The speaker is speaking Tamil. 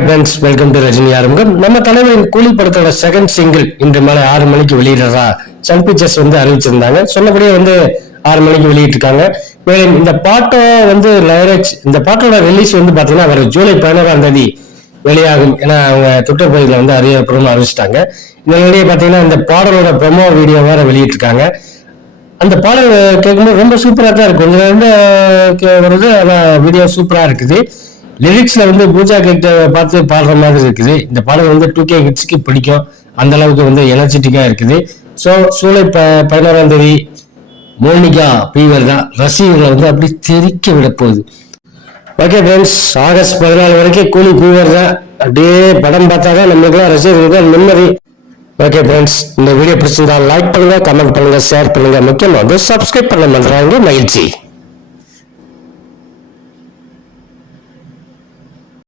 ஃப்ரெண்ட்ஸ் வெல்கம் டு ரஜினி ஆரம்பம் நம்ம தலைவரின் கூலி படத்தோட செகண்ட் சிங்கிள் இன்று மாலை ஆறு மணிக்கு வெளியிடுறதா சன் பிக்சர்ஸ் வந்து அறிவிச்சிருந்தாங்க. சொன்னபடியே வந்து ஆறு மணிக்கு வெளியிட்டிருக்காங்க. மேலும் இந்த பாட்டை வந்து லைரேஜ் இந்த பாட்டோட ரிலீஸ் வந்து பார்த்தீங்கன்னா வர ஜூலை பதினோராம் தேதி வெளியாகும் ஏன்னா அவங்க ட்விட்டர் பகுதியில் வந்து அறியப்படும் அறிவிச்சிட்டாங்க. இந்த பார்த்தீங்கன்னா இந்த பாடலோட ப்ரொமோ வீடியோ வேற வெளியிட்டிருக்காங்க. அந்த பாடல் கேட்கும்போது ரொம்ப சூப்பராக தான் இருக்கும். கொஞ்சம் வந்து கே- வருது ஆனால் வீடியோ சூப்பராக இருக்குது. லிரிக்ஸில் வந்து பூஜா கிட்ட பார்த்து பாடுற மாதிரி இருக்குது. இந்த பாடல் வந்து டூ கே ஹிட்ஸ்க்கு பிடிக்கும். அந்த அளவுக்கு வந்து எனர்ஜெட்டிக்கா இருக்குது. ஸோ சூலை ப பதினோராம் தேதி மோனிகா பீவர் தான். ரசிகர்களை வந்து அப்படி தெரிக்க விட போகுது. ஓகே ஃப்ரெண்ட்ஸ் ஆகஸ்ட் பதினாலு வரைக்கும் கூலி பீவர் தான். அப்படியே படம் பார்த்தா தான் நம்மளுக்குலாம் ரசிகர்களுக்கு நிம்மதி. ஓகே ஃப்ரெண்ட்ஸ் இந்த வீடியோ பிடிச்சிருந்தா லைக் பண்ணுங்க கமெண்ட் பண்ணுங்க ஷேர் பண்ணுங்க. முக்கியமாக வந்து சப்ஸ்கிரைப் பண்ண மறந்துடாதீங்க. மகிழ்ச்சி.